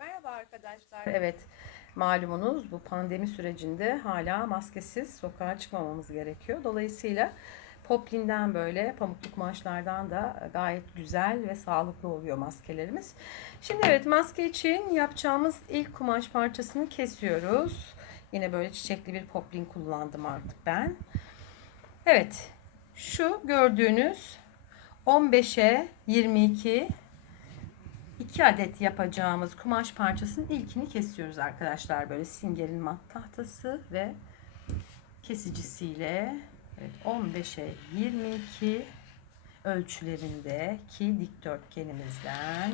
Merhaba arkadaşlar. Evet, malumunuz bu pandemi sürecinde hala maskesiz sokağa çıkmamamız gerekiyor. Dolayısıyla Poplin'den böyle pamuklu kumaşlardan da gayet güzel ve sağlıklı oluyor maskelerimiz. Şimdi evet maske için yapacağımız ilk kumaş parçasını kesiyoruz. Yine böyle çiçekli bir poplin kullandım artık ben. Evet, şu gördüğünüz 15'e 22 2 adet yapacağımız kumaş parçasının ilkini kesiyoruz arkadaşlar. Böyle singerin mat tahtası ve kesicisiyle evet, 15'e 22 ölçülerindeki dikdörtgenimizden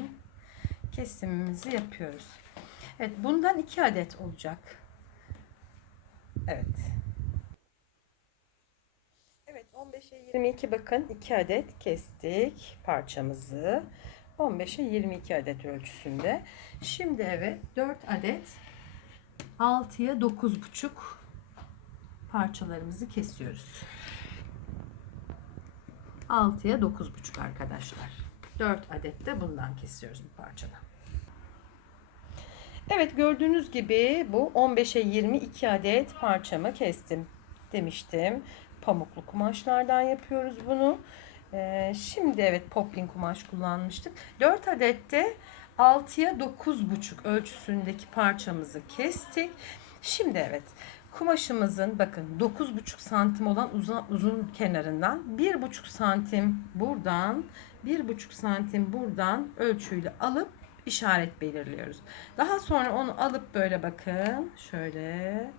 kesimimizi yapıyoruz. Evet bundan 2 adet olacak. Evet. Evet 15'e 22 bakın 2 adet kestik parçamızı. 15'e 22 adet ölçüsünde. Şimdi evet 4 adet 6'ya 9,5 parçalarımızı kesiyoruz. 6'ya 9,5 arkadaşlar. 4 adet de bundan kesiyoruz bu parçadan. Evet gördüğünüz gibi bu 15'e 22 adet parçamı kestim demiştim. Pamuklu kumaşlardan yapıyoruz bunu. Ee, şimdi evet poplin kumaş kullanmıştık. 4 adet de 6'ya 9,5 ölçüsündeki parçamızı kestik. Şimdi evet kumaşımızın bakın 9,5 santim olan uzun, uzun kenarından 1,5 santim buradan 1,5 santim buradan ölçüyle alıp işaret belirliyoruz. Daha sonra onu alıp böyle bakın şöyle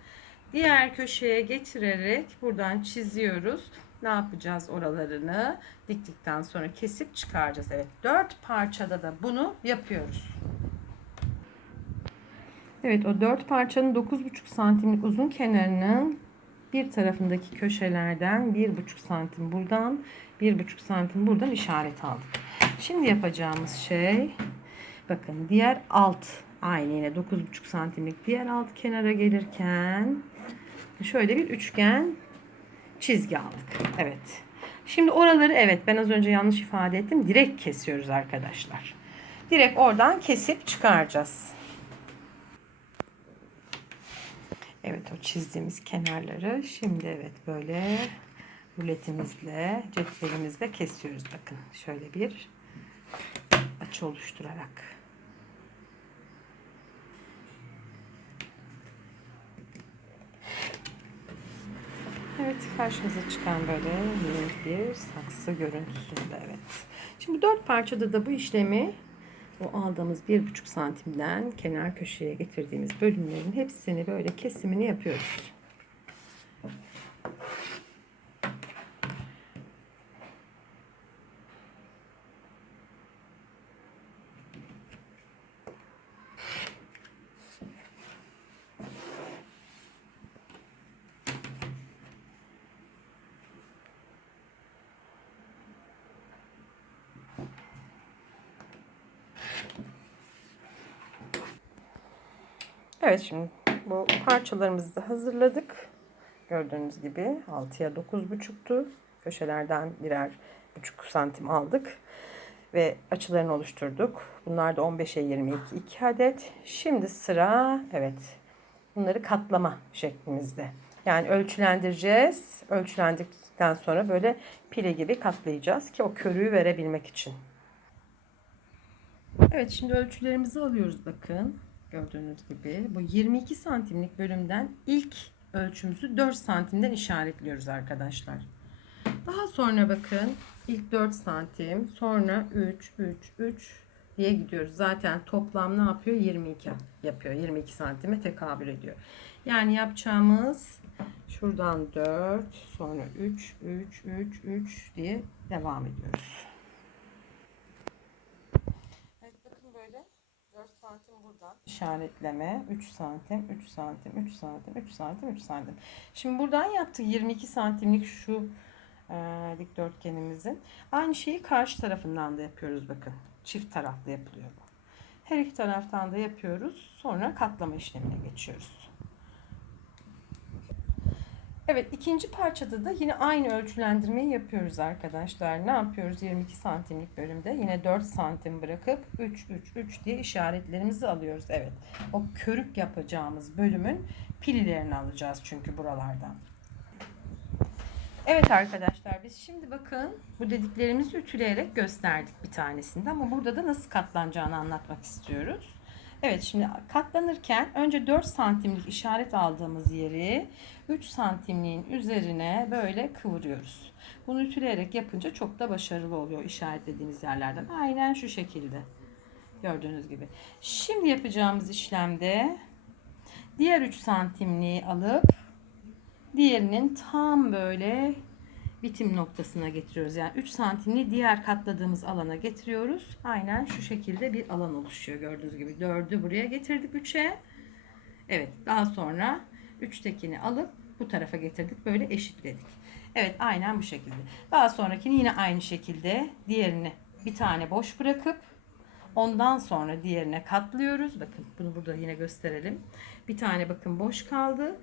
diğer köşeye getirerek buradan çiziyoruz ne yapacağız oralarını diktikten sonra kesip çıkaracağız. Evet dört parçada da bunu yapıyoruz. Evet o dört parçanın 9,5 santimlik uzun kenarının bir tarafındaki köşelerden 1,5 santim buradan 1,5 santim buradan işaret aldık. Şimdi yapacağımız şey bakın diğer alt aynı yine 9,5 santimlik diğer alt kenara gelirken şöyle bir üçgen çizgi aldık. Evet. Şimdi oraları evet ben az önce yanlış ifade ettim. Direkt kesiyoruz arkadaşlar. Direkt oradan kesip çıkaracağız. Evet o çizdiğimiz kenarları şimdi evet böyle ruletimizle cetvelimizle kesiyoruz bakın. Şöyle bir açı oluşturarak. Karşımıza çıkan böyle minik bir saksı görüntüsünde evet. Şimdi dört parçada da bu işlemi o aldığımız bir buçuk santimden kenar köşeye getirdiğimiz bölümlerin hepsini böyle kesimini yapıyoruz. Evet şimdi bu parçalarımızı da hazırladık. Gördüğünüz gibi 6'ya 9,5'tu. Köşelerden birer buçuk santim aldık. Ve açılarını oluşturduk. Bunlar da 15'e 22 2 adet. Şimdi sıra evet bunları katlama şeklimizde. Yani ölçülendireceğiz. Ölçülendirdikten sonra böyle pile gibi katlayacağız ki o körüğü verebilmek için. Evet şimdi ölçülerimizi alıyoruz bakın. Gördüğünüz gibi bu 22 santimlik bölümden ilk ölçümüzü 4 santimden işaretliyoruz arkadaşlar. Daha sonra bakın ilk 4 santim sonra 3 3 3 diye gidiyoruz. Zaten toplam ne yapıyor? 22 yapıyor. 22 santime tekabül ediyor. Yani yapacağımız şuradan 4 sonra 3 3 3 3 diye devam ediyoruz. Evet bakın böyle 4 santim buradan işaretleme 3 santim 3 santim 3 santim 3 santim 3 santim. Şimdi buradan yaptık 22 santimlik şu e, dikdörtgenimizin. Aynı şeyi karşı tarafından da yapıyoruz bakın. Çift taraflı yapılıyor bu. Her iki taraftan da yapıyoruz. Sonra katlama işlemine geçiyoruz. Evet ikinci parçada da yine aynı ölçülendirmeyi yapıyoruz arkadaşlar. Ne yapıyoruz 22 santimlik bölümde? Yine 4 santim bırakıp 3 3 3 diye işaretlerimizi alıyoruz. Evet o körük yapacağımız bölümün pililerini alacağız çünkü buralardan. Evet arkadaşlar biz şimdi bakın bu dediklerimizi ütüleyerek gösterdik bir tanesinde ama burada da nasıl katlanacağını anlatmak istiyoruz. Evet şimdi katlanırken önce 4 santimlik işaret aldığımız yeri 3 santimliğin üzerine böyle kıvırıyoruz. Bunu ütüleyerek yapınca çok da başarılı oluyor işaretlediğiniz yerlerden. Aynen şu şekilde. Gördüğünüz gibi. Şimdi yapacağımız işlemde diğer 3 santimliği alıp diğerinin tam böyle bitim noktasına getiriyoruz. Yani 3 santimli diğer katladığımız alana getiriyoruz. Aynen şu şekilde bir alan oluşuyor gördüğünüz gibi. 4'ü buraya getirdik 3'e. Evet daha sonra 3'tekini alıp bu tarafa getirdik. Böyle eşitledik. Evet aynen bu şekilde. Daha sonrakini yine aynı şekilde diğerini bir tane boş bırakıp ondan sonra diğerine katlıyoruz. Bakın bunu burada yine gösterelim. Bir tane bakın boş kaldı.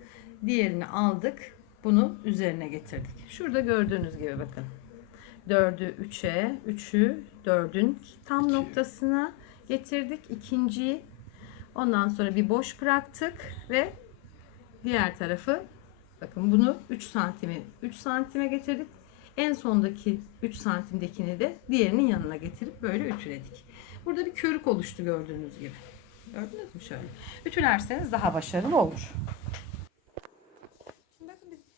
Diğerini aldık. Bunu üzerine getirdik. Şurada gördüğünüz gibi bakın. 4'ü 3'e, 3'ü 4'ün tam noktasına getirdik. İkinciyi ondan sonra bir boş bıraktık ve diğer tarafı bakın bunu 3 santimi 3 santime getirdik. En sondaki 3 santimdekini de diğerinin yanına getirip böyle ütüledik. Burada bir körük oluştu gördüğünüz gibi. Gördünüz mü şöyle? Ütülerseniz daha başarılı olur.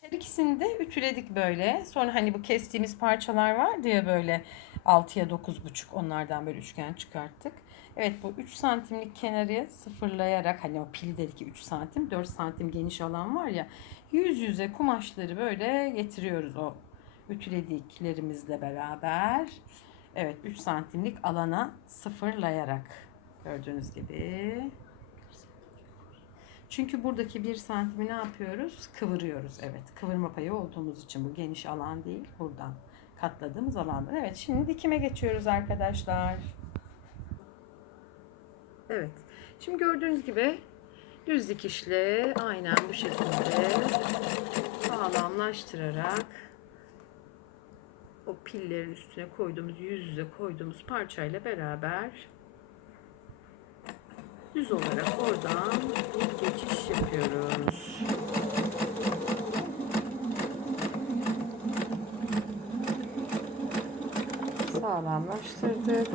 Her ikisini de ütüledik böyle. Sonra hani bu kestiğimiz parçalar var diye böyle 6'ya 9,5 onlardan böyle üçgen çıkarttık. Evet bu 3 santimlik kenarı sıfırlayarak hani o pil dedi ki 3 santim 4 santim geniş alan var ya yüz yüze kumaşları böyle getiriyoruz o ütülediklerimizle beraber. Evet 3 santimlik alana sıfırlayarak gördüğünüz gibi. Çünkü buradaki 1 santimi ne yapıyoruz? Kıvırıyoruz. Evet kıvırma payı olduğumuz için bu geniş alan değil. Buradan katladığımız alandan. Evet şimdi dikime geçiyoruz arkadaşlar. Evet. Şimdi gördüğünüz gibi düz dikişle aynen bu şekilde sağlamlaştırarak o pillerin üstüne koyduğumuz yüz yüze koyduğumuz parçayla beraber düz olarak oradan bir geçiş yapıyoruz. Sağlamlaştırdık.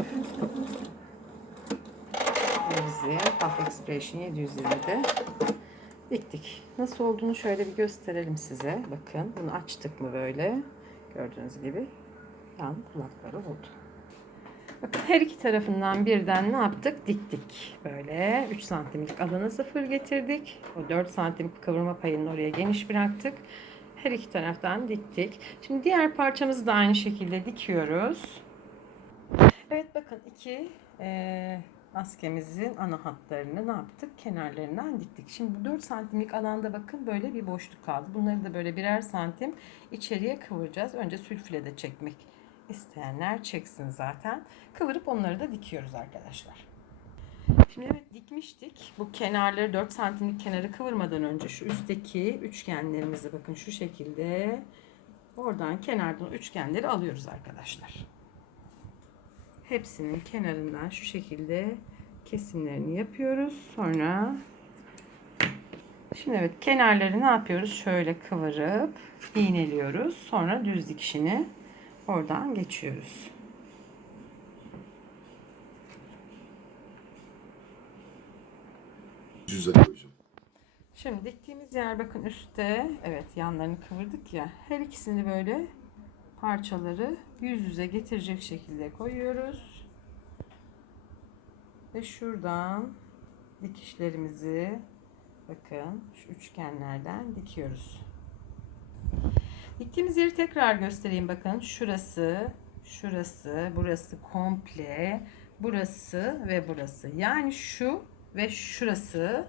Bizi Puff Expression 720'de diktik. Nasıl olduğunu şöyle bir gösterelim size. Bakın bunu açtık mı böyle gördüğünüz gibi yan kulakları oldu. Her iki tarafından birden ne yaptık? Diktik. Böyle 3 santimlik alanı sıfır getirdik. O 4 santim kıvırma payını oraya geniş bıraktık. Her iki taraftan diktik. Şimdi diğer parçamızı da aynı şekilde dikiyoruz. Evet bakın iki e, maskemizin ana hatlarını ne yaptık? Kenarlarından diktik. Şimdi bu 4 santimlik alanda bakın böyle bir boşluk kaldı. Bunları da böyle birer santim içeriye kıvıracağız. Önce sülfile de çekmek isteyenler çeksin zaten. Kıvırıp onları da dikiyoruz arkadaşlar. Şimdi evet dikmiştik. Bu kenarları 4 santimlik kenarı kıvırmadan önce şu üstteki üçgenlerimizi bakın şu şekilde oradan kenardan üçgenleri alıyoruz arkadaşlar. Hepsinin kenarından şu şekilde kesimlerini yapıyoruz. Sonra şimdi evet kenarları ne yapıyoruz? Şöyle kıvırıp iğneliyoruz. Sonra düz dikişini oradan geçiyoruz. Yüze koyacağım. Şimdi diktiğimiz yer bakın üstte. Evet yanlarını kıvırdık ya. Her ikisini böyle parçaları yüz yüze getirecek şekilde koyuyoruz. Ve şuradan dikişlerimizi bakın şu üçgenlerden dikiyoruz. Diktiğimiz yeri tekrar göstereyim bakın. Şurası, şurası, burası komple, burası ve burası. Yani şu ve şurası,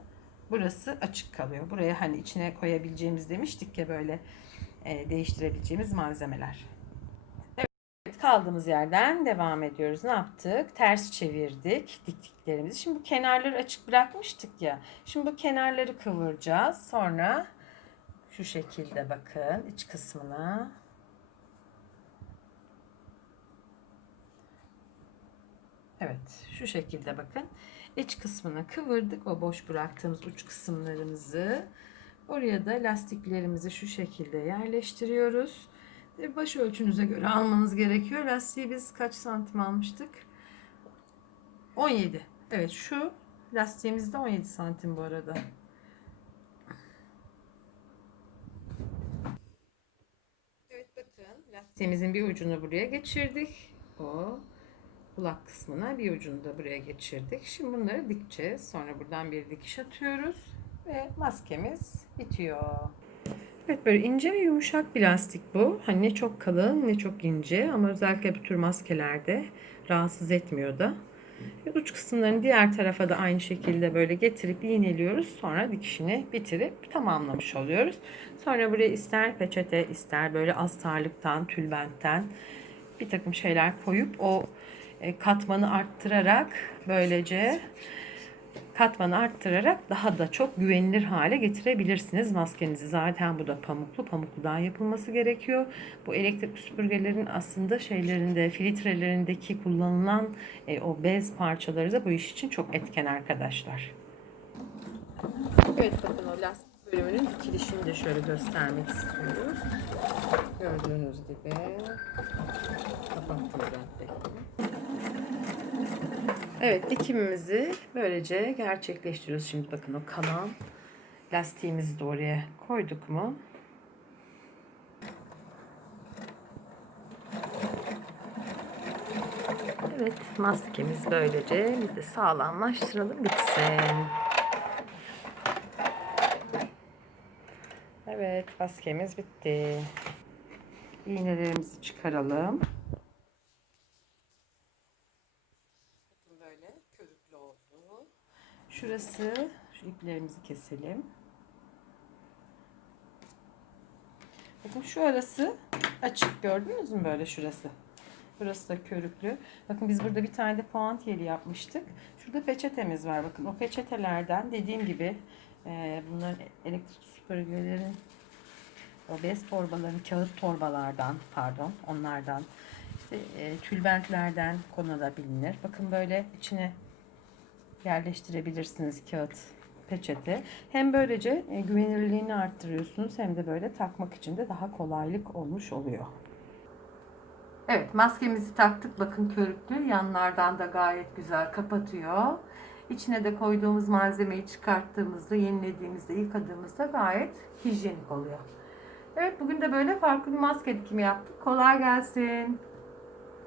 burası açık kalıyor. Buraya hani içine koyabileceğimiz demiştik ya böyle e, değiştirebileceğimiz malzemeler. Evet kaldığımız yerden devam ediyoruz. Ne yaptık? Ters çevirdik diktiklerimizi. Şimdi bu kenarları açık bırakmıştık ya. Şimdi bu kenarları kıvıracağız. Sonra Şu şekilde bakın iç kısmına. Evet şu şekilde bakın. İç kısmına kıvırdık o boş bıraktığımız uç kısımlarımızı. Oraya da lastiklerimizi şu şekilde yerleştiriyoruz. Ve baş ölçünüze göre almanız gerekiyor. Lastiği biz kaç santim almıştık? 17. Evet şu lastiğimiz de 17 santim bu arada. Evet lastiğimizin bir ucunu buraya geçirdik. O kulak kısmına bir ucunu da buraya geçirdik. Şimdi bunları dikeceğiz. Sonra buradan bir dikiş atıyoruz ve maskemiz bitiyor. Evet böyle ince ve yumuşak bir lastik bu. Hani ne çok kalın ne çok ince ama özellikle bu tür maskelerde rahatsız etmiyor da. Uç kısımlarını diğer tarafa da aynı şekilde böyle getirip iğneliyoruz. Sonra dikişini bitirip tamamlamış oluyoruz. Sonra buraya ister peçete ister böyle astarlıktan, tülbentten bir takım şeyler koyup o e, katmanı arttırarak böylece katmanı arttırarak daha da çok güvenilir hale getirebilirsiniz maskenizi. Zaten bu da pamuklu, pamukludan yapılması gerekiyor. Bu elektrik süpürgelerin aslında şeylerinde, filtrelerindeki kullanılan e, o bez parçaları da bu iş için çok etken arkadaşlar. Evet bakın o lastik bölümünün dikilişini de şöyle göstermek istiyoruz. Gördüğünüz gibi kapattım ben. Evet dikimimizi böylece gerçekleştiriyoruz. Şimdi bakın o kalan lastiğimizi de oraya koyduk mu? Evet maskemiz böylece biz de sağlamlaştıralım bitsin. Evet maskemiz bitti. İğnelerimizi çıkaralım. Bakın böyle körüklü oldu. Şurası, şu iplerimizi keselim. Bakın şu arası açık gördünüz mü böyle şurası? Burası da körüklü. Bakın biz burada bir tane de puantiyeli yapmıştık. Şurada peçetemiz var. Bakın o peçetelerden dediğim gibi e, bunların elektrik süpürgelerin o bez torbaların kağıt torbalardan pardon onlardan işte e, tülbentlerden konulabilir. Bakın böyle içine yerleştirebilirsiniz kağıt peçete. Hem böylece e, güvenilirliğini arttırıyorsunuz hem de böyle takmak için de daha kolaylık olmuş oluyor. Evet maskemizi taktık bakın körüklü yanlardan da gayet güzel kapatıyor. İçine de koyduğumuz malzemeyi çıkarttığımızda yenilediğimizde yıkadığımızda gayet hijyenik oluyor. Evet bugün de böyle farklı bir maske dikimi yaptık. Kolay gelsin.